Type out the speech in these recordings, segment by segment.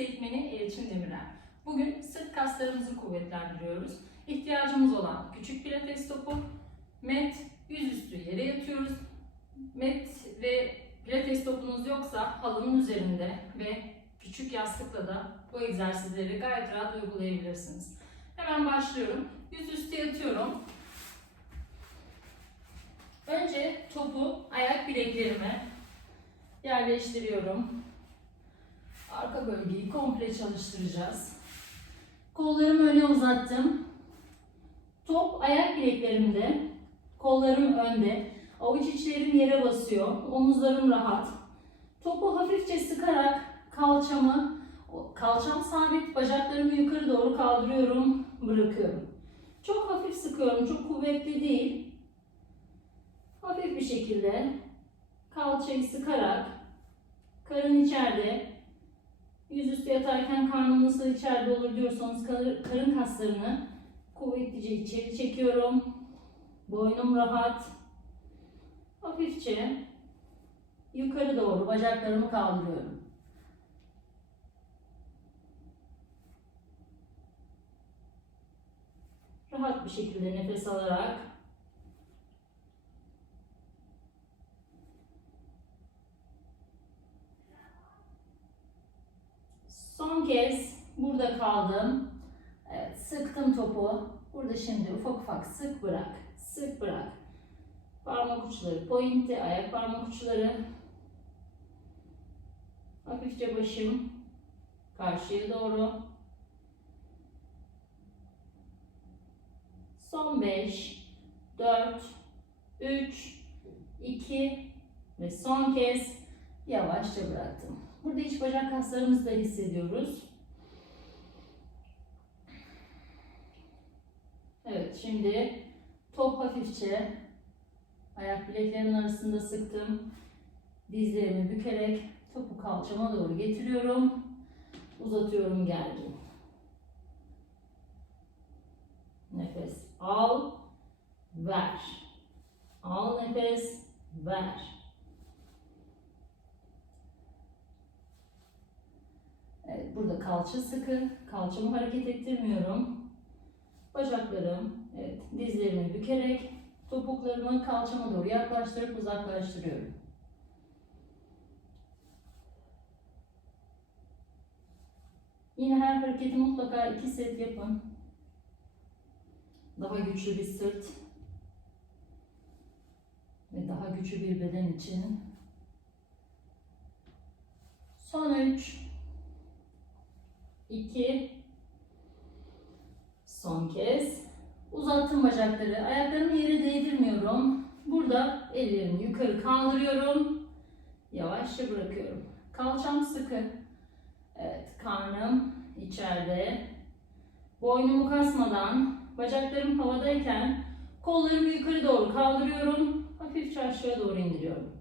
eğitmeni Elçin Demirel. Bugün sırt kaslarımızı kuvvetlendiriyoruz. İhtiyacımız olan küçük pilates topu, met, yüzüstü yere yatıyoruz. Met ve pilates topunuz yoksa halının üzerinde ve küçük yastıkla da bu egzersizleri gayet rahat uygulayabilirsiniz. Hemen başlıyorum. Yüzüstü yatıyorum. Önce topu ayak bileklerime yerleştiriyorum. Arka bölgeyi komple çalıştıracağız. Kollarımı öne uzattım. Top ayak bileklerimde, kollarım önde. Avuç içlerim yere basıyor, omuzlarım rahat. Topu hafifçe sıkarak kalçamı, kalçam sabit, bacaklarımı yukarı doğru kaldırıyorum, bırakıyorum. Çok hafif sıkıyorum, çok kuvvetli değil. Hafif bir şekilde kalçayı sıkarak karın içeride, yüzüstü yatarken karnım nasıl içeride olur diyorsanız kar- karın kaslarını kuvvetlice içeri çekiyorum. Boynum rahat. Hafifçe yukarı doğru bacaklarımı kaldırıyorum. Rahat bir şekilde nefes alarak Son kez burada kaldım. Evet, sıktım topu. Burada şimdi ufak ufak sık bırak. Sık bırak. Parmak uçları pointi, ayak parmak uçları. Hafifçe başım karşıya doğru. Son 5, 4, 3, 2 ve son kez yavaşça bıraktım. Burada iç bacak kaslarımızı da hissediyoruz. Evet şimdi top hafifçe ayak bileklerimin arasında sıktım. Dizlerimi bükerek topu kalçama doğru getiriyorum. Uzatıyorum geldim. Nefes al, ver. Al nefes, ver. Evet, burada kalça sıkı. Kalçamı hareket ettirmiyorum. Bacaklarım, evet, dizlerimi bükerek topuklarımı kalçama doğru yaklaştırıp uzaklaştırıyorum. Yine her hareketi mutlaka iki set yapın. Daha güçlü bir sırt ve daha güçlü bir beden için. Son üç, iki, son kez. Uzattım bacakları. Ayaklarımı yere değdirmiyorum. Burada ellerimi yukarı kaldırıyorum. Yavaşça bırakıyorum. Kalçam sıkı. Evet, karnım içeride. Boynumu kasmadan, bacaklarım havadayken kollarımı yukarı doğru kaldırıyorum. Hafifçe aşağı doğru indiriyorum.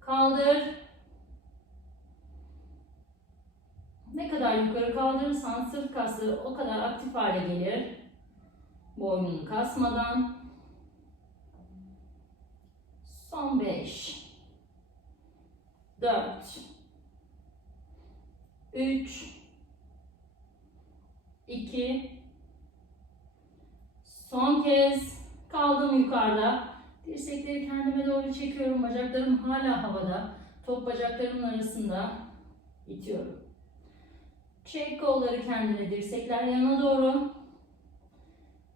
Kaldır. Ne kadar yukarı kaldırırsan sırt kasları o kadar aktif hale gelir. Boynunu kasmadan. Son 5 4 3 2 Son kez kaldım yukarıda. Dirsekleri kendime doğru çekiyorum. Bacaklarım hala havada. Top bacaklarımın arasında itiyorum. Çek kolları kendine. Dirsekler yana doğru.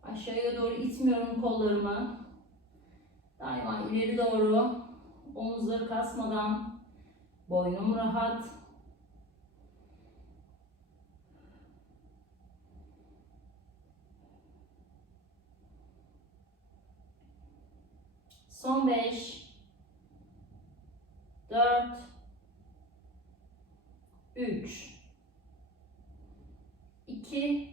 Aşağıya doğru itmiyorum kollarımı. Daima ileri doğru. Omuzları kasmadan. Boynum rahat. Son 5 4 3 2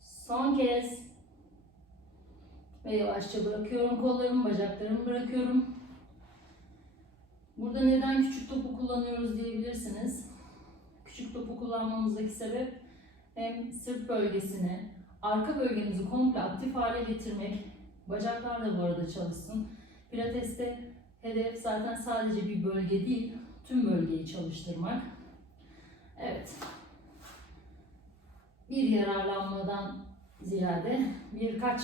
Son kez ve yavaşça bırakıyorum kollarımı, bacaklarımı bırakıyorum. Burada neden küçük topu kullanıyoruz diyebilirsiniz. Küçük topu kullanmamızdaki sebep hem sırt bölgesini, arka bölgenizi komple aktif hale getirmek. Bacaklar da bu arada çalışsın. Pilateste hedef zaten sadece bir bölge değil, tüm bölgeyi çalıştırmak. Evet. Bir yararlanmadan ziyade birkaç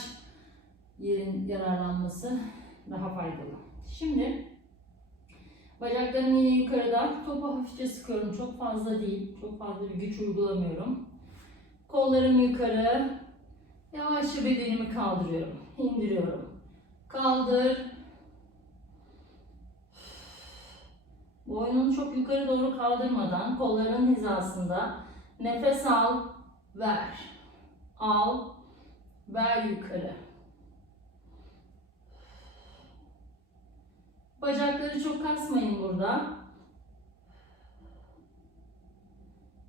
yerin yararlanması daha faydalı. Şimdi bacaklarım yine yukarıda. Topu hafifçe sıkıyorum. Çok fazla değil. Çok fazla bir güç uygulamıyorum. Kollarım yukarı. Yavaşça bedenimi kaldırıyorum. indiriyorum. Kaldır. Boynunu çok yukarı doğru kaldırmadan kolların hizasında nefes al, ver. Al, ver yukarı. Bacakları çok kasmayın burada.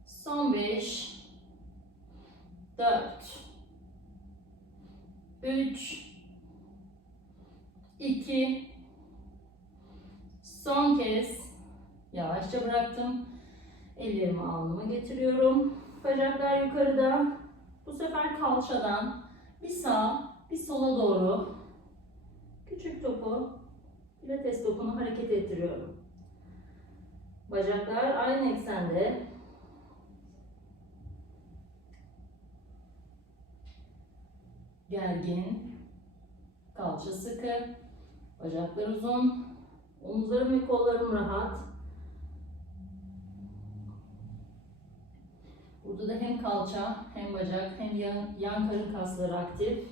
Son 5 4 3 2 Son kez yavaşça bıraktım. Ellerimi alnıma getiriyorum. Bacaklar yukarıda. Bu sefer kalçadan bir sağ, bir sola doğru küçük topu, pilates topunu hareket ettiriyorum. Bacaklar aynı eksende. Gergin, kalça sıkı, bacaklar uzun, omuzlarım ve kollarım rahat. Burada da hem kalça, hem bacak, hem yan, yan karın kasları aktif.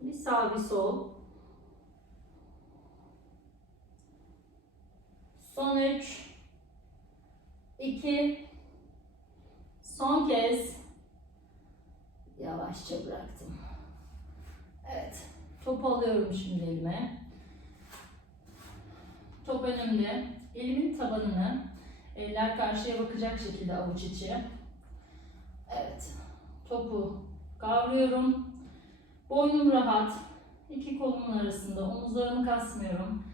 Bir sağ bir sol. Son üç. iki. Son kez. Yavaşça bıraktım. Evet. Topu alıyorum şimdi elime. Top önümde. Elimin tabanını eller karşıya bakacak şekilde avuç içi. Evet. Topu kavruyorum. Boynum rahat. İki kolumun arasında. Omuzlarımı kasmıyorum.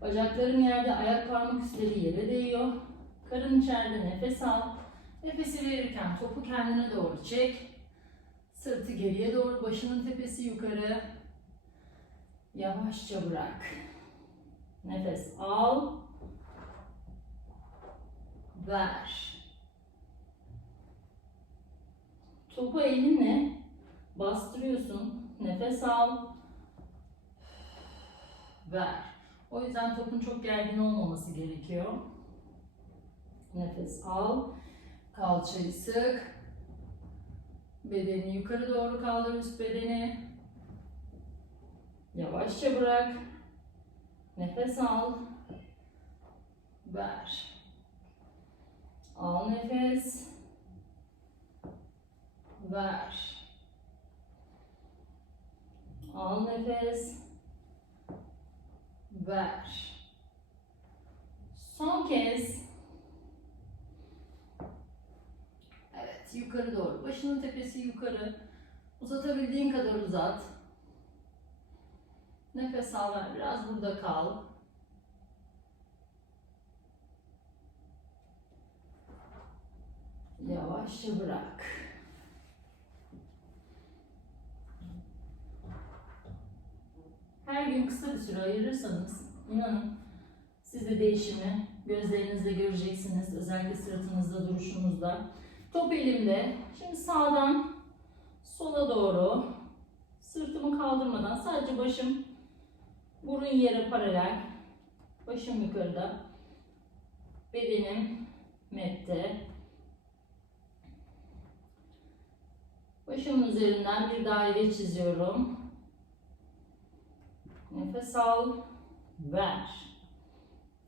Bacaklarım yerde, ayak parmak üstleri yere değiyor. Karın içeride nefes al. Nefesi verirken topu kendine doğru çek. Sırtı geriye doğru, başının tepesi yukarı. Yavaşça bırak. Nefes al. Ver. Topu elinle bastırıyorsun. Nefes al. Ver. O yüzden topun çok gergin olmaması gerekiyor. Nefes al. Kalçayı sık. Bedeni yukarı doğru kaldır üst bedeni. Yavaşça bırak. Nefes al. Ver. Al nefes. Ver. Al nefes. Ver. Son kez. Evet, yukarı doğru. Başının tepesi yukarı. Uzatabildiğin kadar uzat. Nefes al ver. Biraz burada kal. Yavaşça bırak. Her gün kısa bir süre ayırırsanız inanın siz de değişimi gözlerinizde göreceksiniz. Özellikle sırtınızda, duruşunuzda. Top elimde. Şimdi sağdan sola doğru sırtımı kaldırmadan sadece başım burun yere paralel. Başım yukarıda. Bedenim mette. Başımın üzerinden bir daire çiziyorum. Nefes al, ver.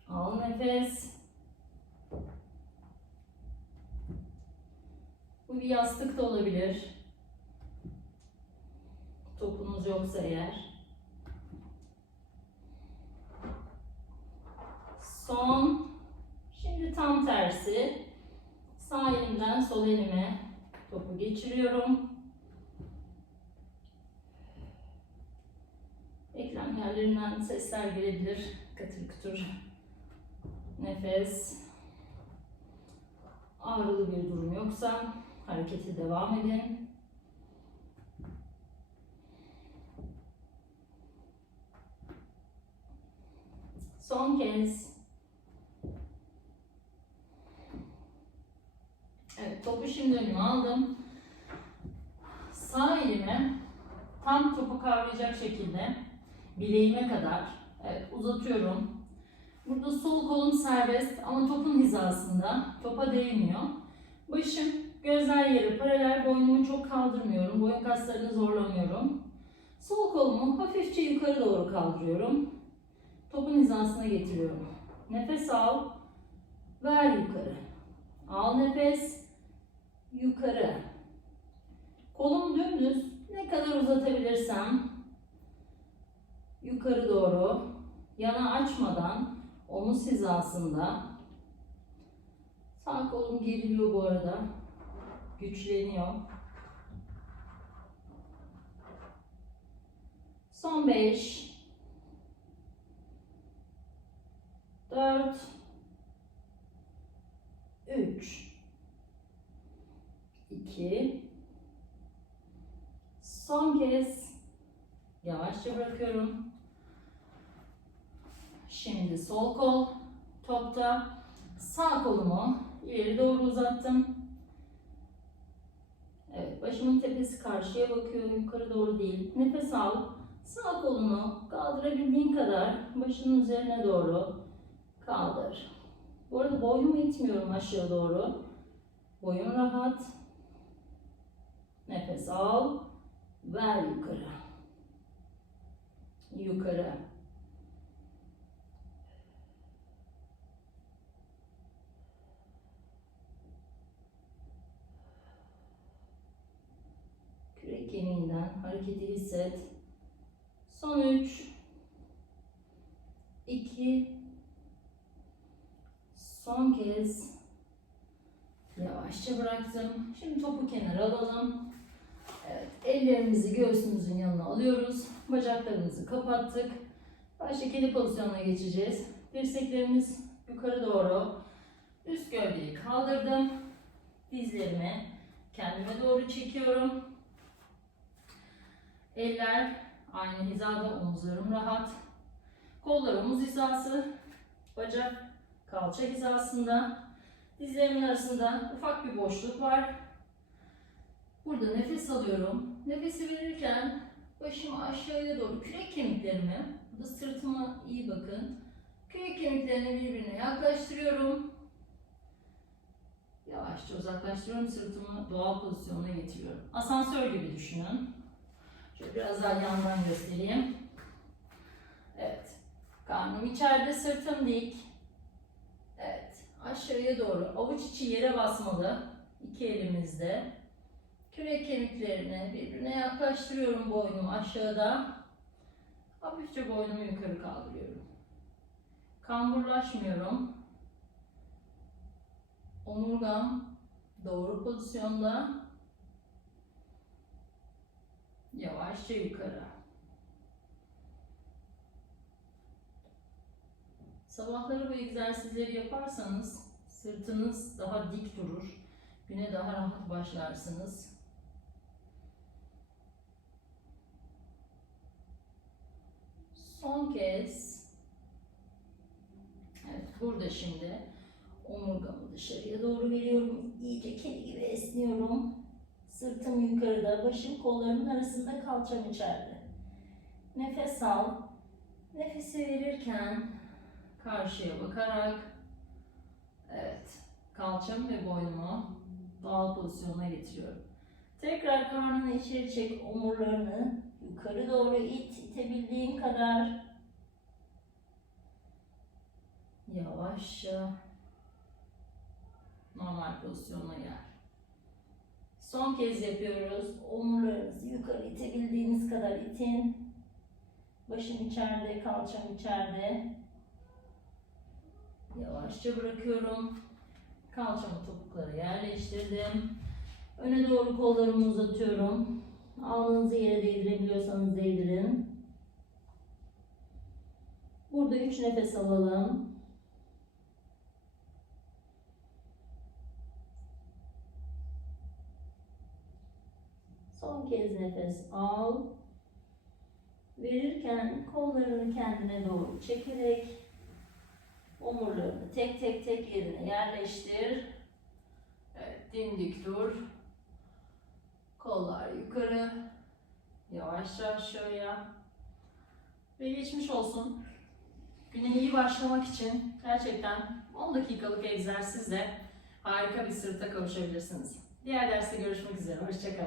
Al nefes. Bu bir yastık da olabilir. Topunuz yoksa eğer. Son. Şimdi tam tersi. Sağ elimden sol elime topu geçiriyorum. Eklem yerlerinden sesler gelebilir. Katır kütür. Nefes. Ağrılı bir durum yoksa harekete devam edin. Son kez. Evet, topu şimdi önüme aldım. Sağ elimi tam topu kavrayacak şekilde bileğime kadar evet, uzatıyorum. Burada sol kolum serbest ama topun hizasında. Topa değmiyor. Başım gözler yere paralel. Boynumu çok kaldırmıyorum. Boyun kaslarını zorlamıyorum. Sol kolumu hafifçe yukarı doğru kaldırıyorum. Topun hizasına getiriyorum. Nefes al. Ver yukarı. Al nefes. Yukarı. Kolum dümdüz. Ne kadar uzatabilirsem yukarı doğru. Yana açmadan omuz hizasında. Sağ kolum geriliyor bu arada. Güçleniyor. Son 5 4 3 2 son kez yavaşça bırakıyorum Şimdi sol kol topta. Sağ kolumu ileri doğru uzattım. Evet, başımın tepesi karşıya bakıyor, yukarı doğru değil. Nefes al. Sağ kolunu kaldırabildiğin kadar başının üzerine doğru kaldır. Bu arada boynumu itmiyorum aşağı doğru. Boyun rahat. Nefes al. Ver yukarı. Yukarı. Kürek kemiğinden hareketi hisset. Son 3 2 Son kez yavaşça bıraktım. Şimdi topu kenara alalım. Evet, ellerimizi göğsümüzün yanına alıyoruz. Bacaklarımızı kapattık. Başta kedi pozisyonuna geçeceğiz. Dirseklerimiz yukarı doğru. Üst gövdeyi kaldırdım. Dizlerimi kendime doğru çekiyorum. Eller aynı hizada, omuzlarım rahat. Kollar omuz hizası, bacak kalça hizasında. Dizlerimin arasında ufak bir boşluk var. Burada nefes alıyorum. Nefesi verirken başımı aşağıya doğru kürek kemiklerimi, burada sırtıma iyi bakın. Kürek kemiklerini birbirine yaklaştırıyorum. Yavaşça uzaklaştırıyorum. Sırtımı doğal pozisyonuna getiriyorum. Asansör gibi düşünün. Şöyle biraz daha yandan göstereyim. Evet. Karnım içeride, sırtım dik. Evet. Aşağıya doğru. Avuç içi yere basmalı. İki elimizde. Kürek kemiklerini birbirine yaklaştırıyorum boynumu aşağıda. Hafifçe boynumu yukarı kaldırıyorum. Kamburlaşmıyorum. Omurgam doğru pozisyonda. Yavaşça yukarı. Sabahları bu egzersizleri yaparsanız sırtınız daha dik durur. Güne daha rahat başlarsınız. Son kez. Evet, burada şimdi omurgamı dışarıya doğru veriyorum. İyice kedi gibi esniyorum. Sırtım yukarıda, başım kollarımın arasında, kalçam içeride. Nefes al. Nefesi verirken karşıya bakarak evet kalçamı ve boynumu doğal pozisyona getiriyorum. Tekrar karnını içeri çek, omurlarını yukarı doğru it, itebildiğin kadar. Yavaşça normal pozisyona gel. Son kez yapıyoruz. Omurlarınızı yukarı itebildiğiniz kadar itin. Başım içeride, kalçam içeride. Yavaşça bırakıyorum. Kalçamı topuklara yerleştirdim. Öne doğru kollarımı uzatıyorum. Alnınızı yere değdirebiliyorsanız değdirin. Burada 3 nefes alalım. Son kez nefes al. Verirken kollarını kendine doğru çekerek Omurlarını tek tek tek yerine yerleştir. Evet, dimdik dur. Kollar yukarı. Yavaş yavaş şöyle. Ve geçmiş olsun. Güne iyi başlamak için gerçekten 10 dakikalık egzersizle harika bir sırta kavuşabilirsiniz. Diğer derste görüşmek üzere. Hoşçakalın.